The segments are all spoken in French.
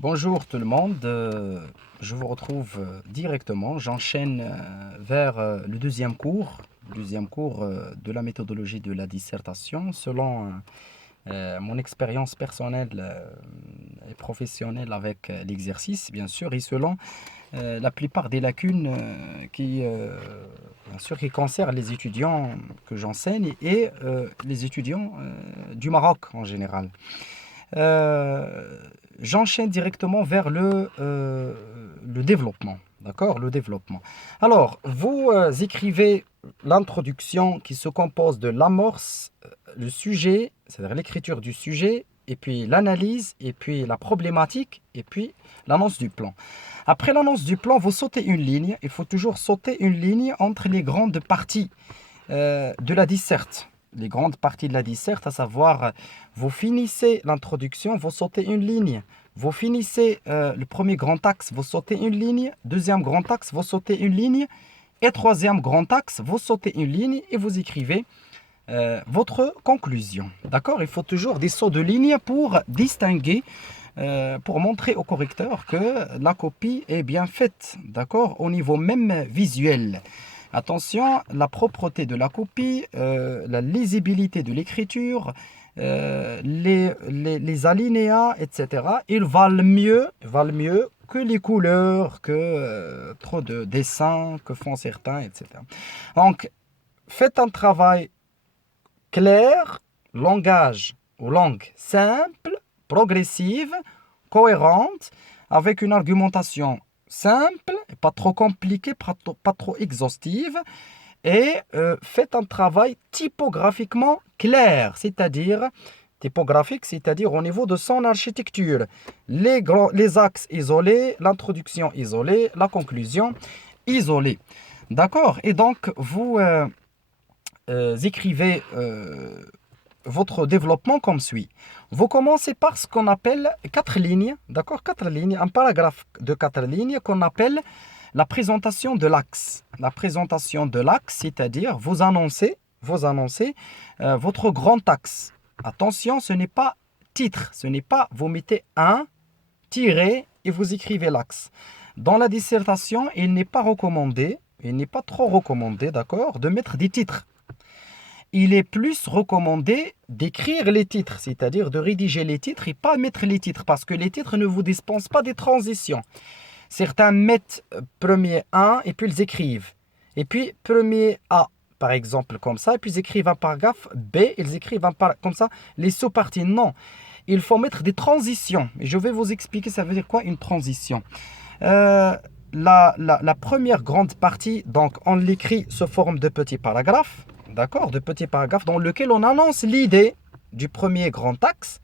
Bonjour tout le monde, je vous retrouve directement. J'enchaîne vers le deuxième cours de la méthodologie de la dissertation selon mon expérience personnelle et professionnelle avec l'exercice, bien sûr, et selon la plupart des lacunes bien sûr, qui concernent les étudiants que j'enseigne et les étudiants du Maroc en général. Euh, J'enchaîne directement vers le développement. D'accord? Le développement. Alors, vous écrivez l'introduction qui se compose de l'amorce, le sujet, c'est-à-dire l'écriture du sujet, et puis l'analyse, et puis la problématique, et puis l'annonce du plan. Après l'annonce du plan, vous sautez une ligne. Il faut toujours sauter une ligne entre les grandes parties de la disserte. Les grandes parties de la disserte, à savoir, vous finissez l'introduction, vous sautez une ligne. Vous finissez le premier grand axe, vous sautez une ligne. Deuxième grand axe, vous sautez une ligne. Et troisième grand axe, vous sautez une ligne et vous écrivez votre conclusion. D'accord? Il faut toujours des sauts de ligne pour distinguer, pour montrer au correcteur que la copie est bien faite. D'accord? Au niveau même visuel. Attention, la propreté de la copie, la lisibilité de l'écriture, les alinéas, etc. Ils valent mieux que les couleurs, que trop de dessins que font certains, etc. Donc, faites un travail clair, langage ou langue simple, progressive, cohérente, avec une argumentation simple, pas trop compliquée, pas trop exhaustive, et faites un travail typographiquement clair, c'est-à-dire typographique, c'est-à-dire au niveau de son architecture. Les axes isolés, l'introduction isolée, la conclusion isolée. D'accord? Et donc, vous écrivez votre développement comme suit. Vous commencez par ce qu'on appelle 4 lignes, d'accord? 4 lignes, un paragraphe de 4 lignes qu'on appelle la présentation de l'axe. La présentation de l'axe, c'est-à-dire vous annoncez votre grand axe. Attention, ce n'est pas titre, ce n'est pas vous mettez un tiré et vous écrivez l'axe. Dans la dissertation, il n'est pas recommandé, il n'est pas trop recommandé, d'accord, de mettre des titres. Il est plus recommandé d'écrire les titres, c'est-à-dire de rédiger les titres et pas mettre les titres, parce que les titres ne vous dispensent pas des transitions. Certains mettent premier 1 et puis ils écrivent. Et puis premier A, par exemple, comme ça, et puis ils écrivent un paragraphe B, ils écrivent un paragraphe comme ça, les sous-parties. Non, il faut mettre des transitions. Et je vais vous expliquer ça veut dire quoi une transition. Euh, la première grande partie, donc on l'écrit sous forme de petits paragraphes, d'accord, de petits paragraphes dans lesquels on annonce l'idée du premier grand axe.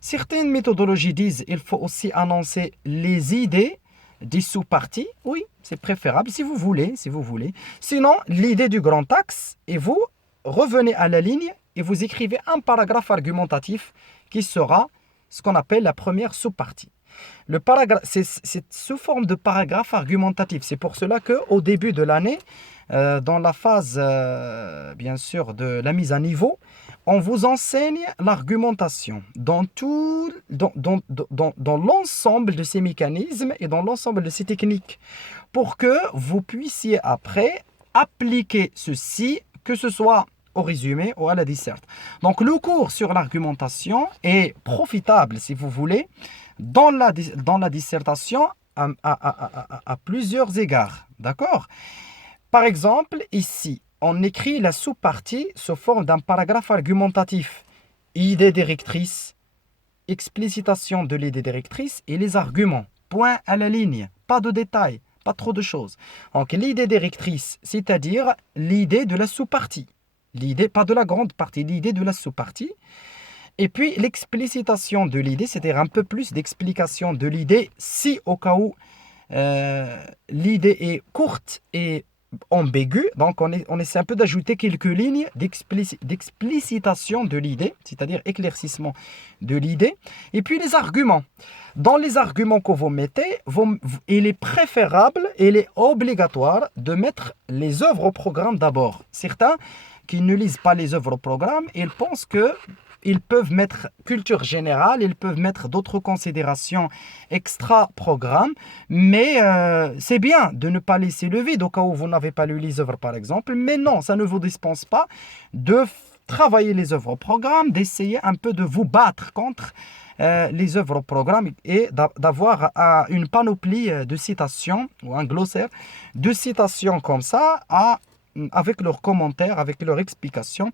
Certaines méthodologies disent qu'il faut aussi annoncer les idées des sous-parties. Oui, c'est préférable si vous voulez, si vous voulez. Sinon, l'idée du grand axe, et vous revenez à la ligne et vous écrivez un paragraphe argumentatif qui sera ce qu'on appelle la première sous-partie. Le paragraphe, c'est sous forme de paragraphe argumentatif. C'est pour cela qu'au début de l'année, dans la phase, bien sûr, de la mise à niveau, on vous enseigne l'argumentation dans l'ensemble de ces mécanismes et dans l'ensemble de ces techniques pour que vous puissiez après appliquer ceci, que ce soit au résumé ou à la disserte. Donc le cours sur l'argumentation est profitable, si vous voulez, dans la dissertation à plusieurs égards. D'accord? Par exemple, ici, on écrit la sous-partie sous forme d'un paragraphe argumentatif. Idée directrice, explicitation de l'idée directrice et les arguments. Point à la ligne, pas de détails, pas trop de choses. Donc l'idée directrice, c'est-à-dire l'idée de la sous-partie. L'idée, pas de la grande partie, l'idée de la sous-partie. Et puis l'explicitation de l'idée, c'est-à-dire un peu plus d'explication de l'idée si au cas où l'idée est courte et ambiguë. Donc on essaie un peu d'ajouter quelques lignes d'explicitation de l'idée, c'est-à-dire éclaircissement de l'idée. Et puis les arguments. Dans les arguments que vous mettez, il est préférable, il est obligatoire de mettre les œuvres au programme d'abord. Certains qui ne lisent pas les œuvres au programme, ils pensent que ils peuvent mettre culture générale, ils peuvent mettre d'autres considérations extra-programme, mais c'est bien de ne pas laisser le vide au cas où vous n'avez pas lu les œuvres par exemple, mais non, ça ne vous dispense pas de travailler les œuvres au programme, d'essayer un peu de vous battre contre les œuvres au programme et d'avoir une panoplie de citations ou un glossaire de citations comme ça avec leurs commentaires, avec leurs explications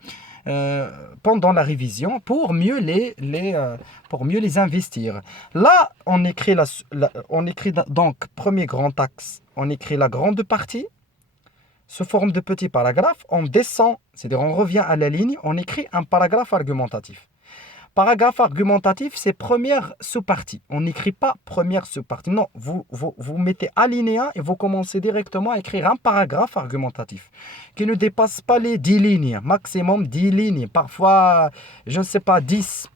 pendant la révision pour mieux pour mieux les investir. Là, on écrit donc premier grand axe, on écrit la grande partie sous forme de petits paragraphes, on descend, c'est-à-dire on revient à la ligne, on écrit un paragraphe argumentatif. Paragraphe argumentatif, c'est première sous-partie. On n'écrit pas première sous-partie. Non, vous mettez alinéa et vous commencez directement à écrire un paragraphe argumentatif qui ne dépasse pas les 10 lignes, maximum 10 lignes. Parfois, je ne sais pas, 10,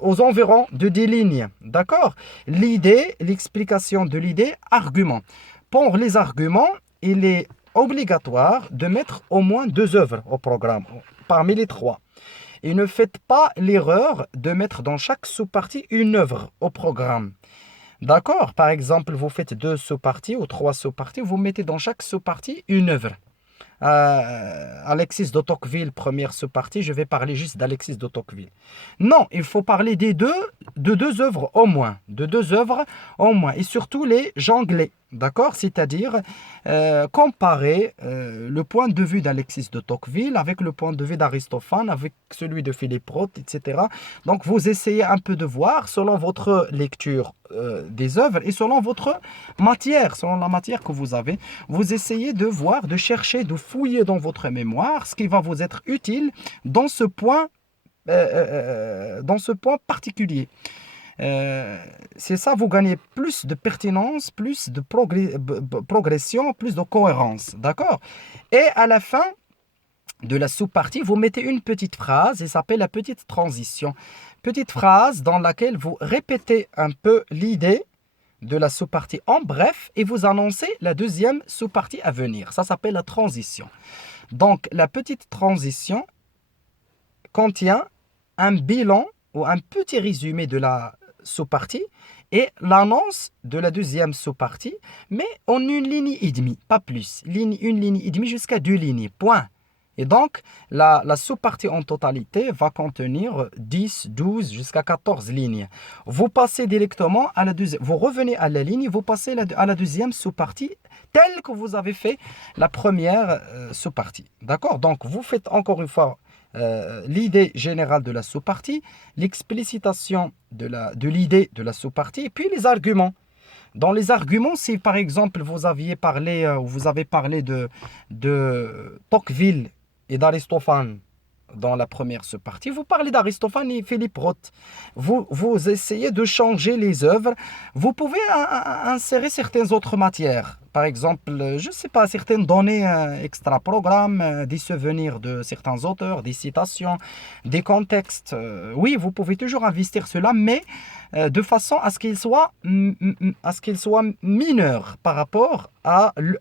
aux environs de 10 lignes. D'accord? L'idée, l'explication de l'idée, argument. Pour les arguments, il est obligatoire de mettre au moins 2 œuvres au programme, parmi les 3. Et ne faites pas l'erreur de mettre dans chaque sous-partie une œuvre au programme. D'accord? Par exemple, vous faites 2 sous-parties ou 3 sous-parties, vous mettez dans chaque sous-partie une œuvre. Alexis de Tocqueville, première sous-partie, je vais parler juste d'Alexis de Tocqueville. Non, il faut parler de 2 œuvres au moins, et surtout les jonglées, d'accord? C'est-à-dire comparer le point de vue d'Alexis de Tocqueville avec le point de vue d'Aristophane, avec celui de Philippe Roth, etc. Donc vous essayez un peu de voir selon votre lecture des œuvres et selon votre matière, selon la matière que vous avez, vous essayez de voir, de chercher, de fouiller dans votre mémoire ce qui va vous être utile dans ce point particulier. C'est ça, vous gagnez plus de pertinence, plus de progression, plus de cohérence, d'accord? Et à la fin de la sous-partie, vous mettez une petite phrase, elle s'appelle la petite transition. Petite phrase dans laquelle vous répétez un peu l'idée de la sous-partie en bref et vous annoncez la deuxième sous-partie à venir. Ça s'appelle la transition. Donc, la petite transition contient un bilan ou un petit résumé de la sous-partie et l'annonce de la deuxième sous-partie, mais en une ligne et demie, pas plus. Une ligne et demie jusqu'à 2 lignes, point. Et donc, la sous-partie en totalité va contenir 10, 12 jusqu'à 14 lignes. Vous passez directement à la deuxième, vous revenez à la ligne, vous passez à la deuxième sous-partie telle que vous avez fait la première sous-partie. D'accord? Donc, vous faites encore une fois l'idée générale de la sous-partie, l'explicitation de l'idée de la sous-partie et puis les arguments. Dans les arguments, si par exemple vous avez parlé de Tocqueville et d'Aristophane dans la première sous-partie, vous parlez d'Aristophane et Philippe Roth. Vous essayez de changer les œuvres. Vous pouvez insérer certaines autres matières. Par exemple, je ne sais pas, certaines données extra-programme, des souvenirs de certains auteurs, des citations, des contextes. Oui, vous pouvez toujours investir cela, mais de façon à ce qu'il soit mineur par rapport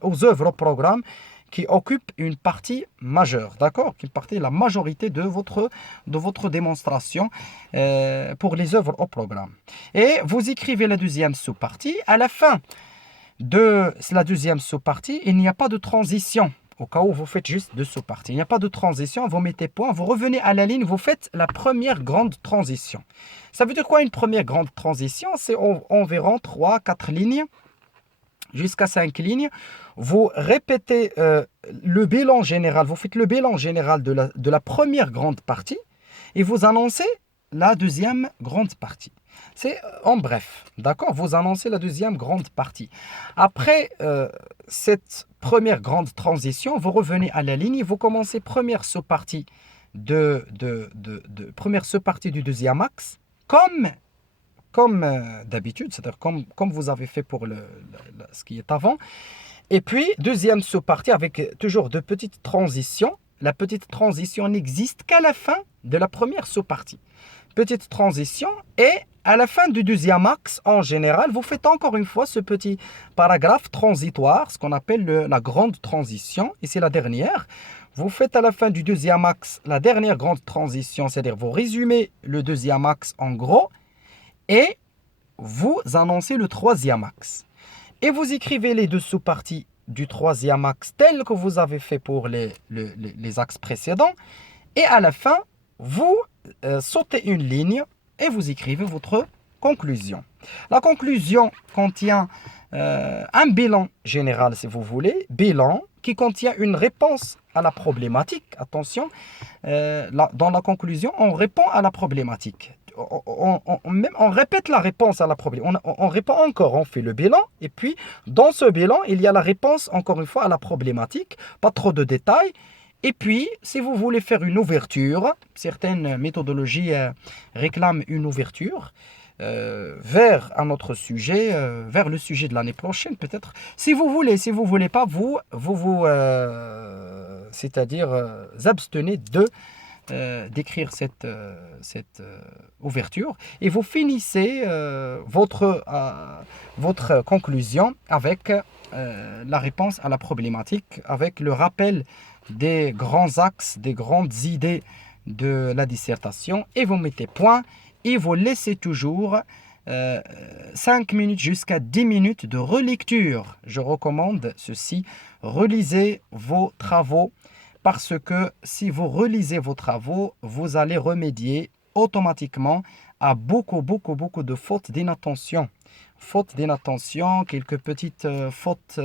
aux œuvres au programme qui occupe une partie majeure, d'accord? Qui partie la majorité de votre démonstration pour les œuvres au programme. Et vous écrivez la deuxième sous-partie. À la fin de la deuxième sous-partie, il n'y a pas de transition. Au cas où vous faites juste 2 sous-parties. Il n'y a pas de transition, vous mettez point, vous revenez à la ligne, vous faites la première grande transition. Ça veut dire quoi une première grande transition? C'est environ 3, 4 lignes. Jusqu'à 5 lignes, vous répétez le bilan général, vous faites le bilan général de la première grande partie et vous annoncez la deuxième grande partie. C'est en bref, d'accord? Vous annoncez la deuxième grande partie. Après cette première grande transition, vous revenez à la ligne et vous commencez première sous-partie première sous-partie du deuxième axe, comme d'habitude, c'est-à-dire comme vous avez fait pour ce qui est avant. Et puis, deuxième sous-partie avec toujours de petites transitions. La petite transition n'existe qu'à la fin de la première sous-partie. Petite transition et à la fin du deuxième axe, en général, vous faites encore une fois ce petit paragraphe transitoire, ce qu'on appelle la grande transition, et c'est la dernière. Vous faites à la fin du deuxième axe la dernière grande transition, c'est-à-dire vous résumez le deuxième axe en gros et vous annoncez le troisième axe. Et vous écrivez les deux sous-parties du troisième axe tel que vous avez fait pour les axes précédents. Et à la fin, vous sautez une ligne et vous écrivez votre conclusion. La conclusion contient un bilan général, si vous voulez, bilan qui contient une réponse à la problématique. Attention, dans la conclusion, on répond à la problématique. On répète la réponse à la problématique. On répond encore, on fait le bilan. Et puis, dans ce bilan, il y a la réponse, encore une fois, à la problématique. Pas trop de détails. Et puis, si vous voulez faire une ouverture, certaines méthodologies réclament une ouverture vers un autre sujet, vers le sujet de l'année prochaine peut-être. Si vous voulez pas, c'est-à-dire abstenez d'écrire cette ouverture et vous finissez votre conclusion avec la réponse à la problématique, avec le rappel des grands axes, des grandes idées de la dissertation et vous mettez point et vous laissez toujours 5 minutes jusqu'à 10 minutes de relecture. Je recommande ceci, relisez vos travaux parce que si vous relisez vos travaux, vous allez remédier automatiquement à beaucoup de fautes d'inattention. Fautes d'inattention, quelques petites fautes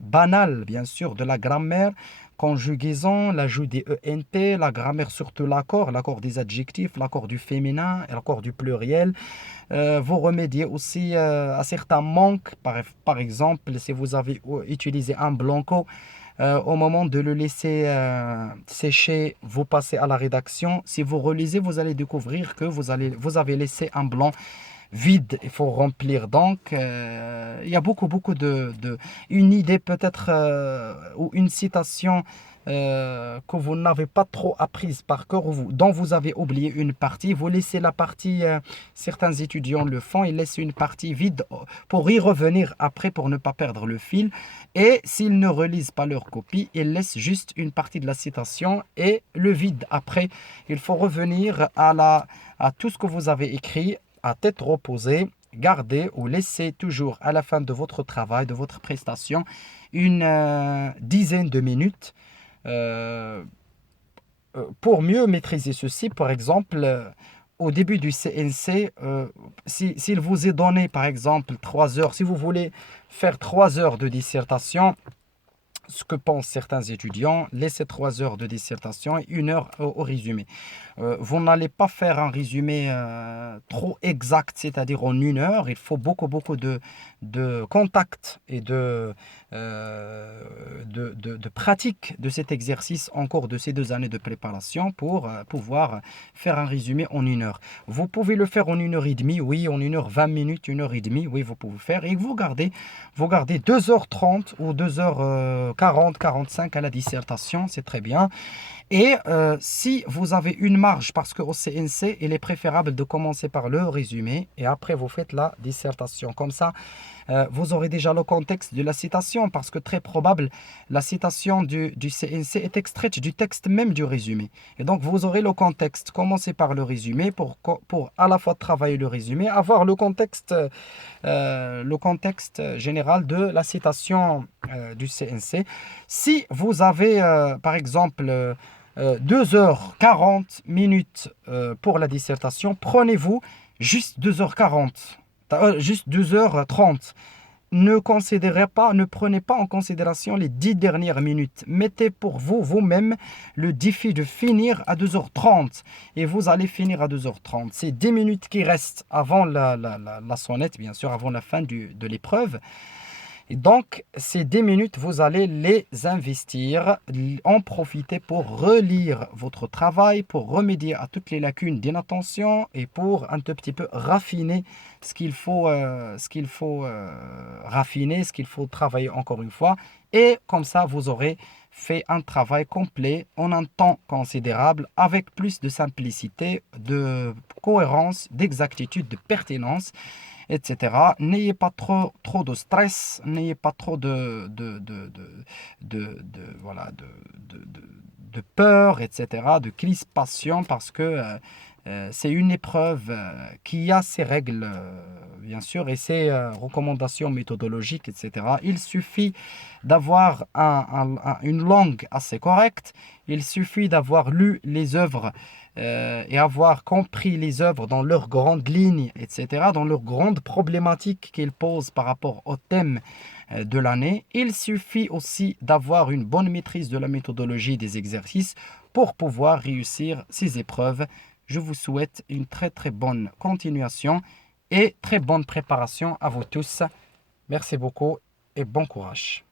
banales, bien sûr, de la grammaire, conjugaison, l'ajout des ENT, la grammaire surtout l'accord des adjectifs, l'accord du féminin, l'accord du pluriel. Vous remédiez aussi à certains manques, par exemple, si vous avez utilisé un blanco, au moment de le laisser sécher, vous passez à la rédaction. Si vous relisez, vous allez découvrir que vous avez laissé un blanc vide, il faut remplir. Donc, il y a beaucoup une idée peut-être ou une citation que vous n'avez pas trop apprise par cœur, dont vous avez oublié une partie. Vous laissez la partie, certains étudiants le font, ils laissent une partie vide pour y revenir après, pour ne pas perdre le fil. Et s'ils ne relisent pas leur copie, ils laissent juste une partie de la citation et le vide. Après, il faut revenir à tout ce que vous avez écrit à tête reposée. Gardez ou laissez toujours à la fin de votre travail, de votre prestation, une dizaine de minutes pour mieux maîtriser ceci. Par exemple, au début du CNC, s'il vous est donné par exemple 3 heures, si vous voulez faire 3 heures de dissertation, ce que pensent certains étudiants, laissez 3 heures de dissertation et 1 heure au résumé. Vous n'allez pas faire un résumé trop exact, c'est-à-dire en 1 heure. Il faut beaucoup de contact et de pratique de cet exercice en cours de ces 2 années de préparation pour pouvoir faire un résumé en 1 heure. Vous pouvez le faire en 1 heure et demie, oui, en 1 heure 20 minutes, 1 heure et demie, oui, vous pouvez faire. Et vous gardez 2h30 ou 2h40, 45 à la dissertation, c'est très bien. Et si vous avez une marge, parce qu'au CNC, il est préférable de commencer par le résumé et après vous faites la dissertation. Comme ça, vous aurez déjà le contexte de la citation, parce que très probable, la citation du CNC est extraite du texte même du résumé. Et donc, vous aurez le contexte. Commencez par le résumé pour à la fois travailler le résumé, avoir le contexte général de la citation du CNC. Si vous avez, par exemple, 2h40 minutes pour la dissertation, prenez-vous juste 2h40, juste 2h30. Ne prenez pas en considération les 10 dernières minutes. Mettez pour vous-même le défi de finir à 2h30 et vous allez finir à 2h30. C'est 10 minutes qui restent avant la sonnette, bien sûr, avant la fin de l'épreuve. Et donc, ces 10 minutes, vous allez les investir, en profiter pour relire votre travail, pour remédier à toutes les lacunes d'inattention et pour un tout petit peu raffiner ce qu'il faut raffiner, ce qu'il faut travailler encore une fois. Et comme ça, vous aurez fait un travail complet en un temps considérable avec plus de simplicité, de cohérence, d'exactitude, de pertinence, etc. N'ayez pas trop de stress, n'ayez pas trop voilà, de peur, etc., de crispation, parce que c'est une épreuve qui a ses règles, bien sûr, et ses recommandations méthodologiques, etc. Il suffit d'avoir une langue assez correcte, il suffit d'avoir lu les œuvres et avoir compris les œuvres dans leurs grandes lignes, etc., dans leurs grandes problématiques qu'ils posent par rapport au thème de l'année. Il suffit aussi d'avoir une bonne maîtrise de la méthodologie des exercices pour pouvoir réussir ces épreuves. Je vous souhaite une très très bonne continuation et très bonne préparation à vous tous. Merci beaucoup et bon courage.